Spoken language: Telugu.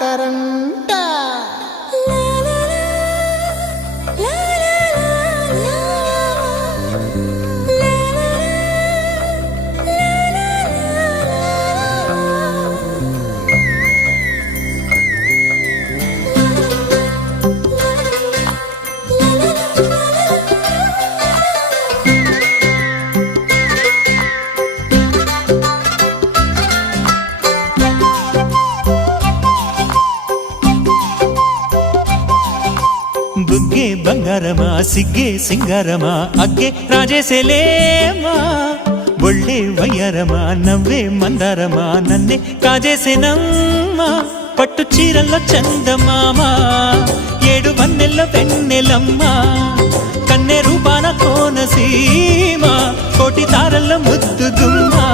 తాకరంట. బుగ్గే బంగారమా సిగ్గే సింగారమా అగ్గే రాజేసేలేమా, ఒళ్ళే వయ్యారమా నవ్వే మందారమా నన్నే కాజేసేనమ్మా. పట్టు చీరల్లో చందమామా ఏడు వన్నెల్లో వెన్నెలమ్మా, కన్నె రూపాన కోనసీమ కోటి తారల్లో ముద్దు గుమ్మా.